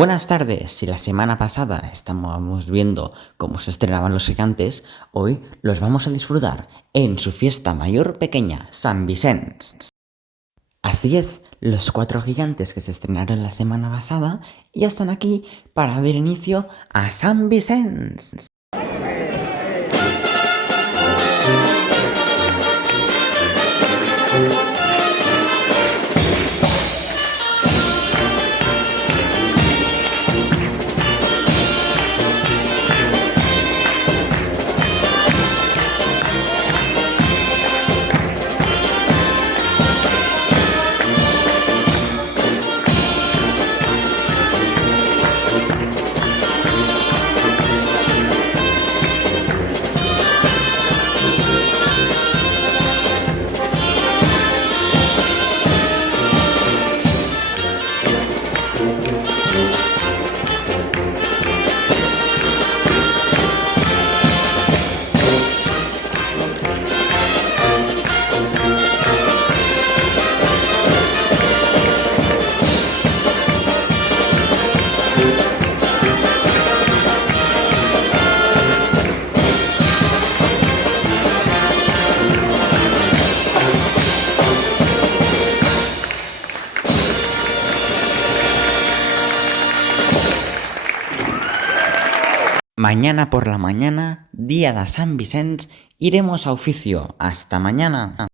Buenas tardes, si la semana pasada estábamos viendo cómo se estrenaban los gigantes, hoy los vamos a disfrutar en su fiesta mayor pequeña, San Vicens. Así es, los 4 gigantes que se estrenaron la semana pasada ya están aquí para dar inicio a San Vicens. Mañana por la mañana, día de San Vicens, iremos a oficio. Hasta mañana.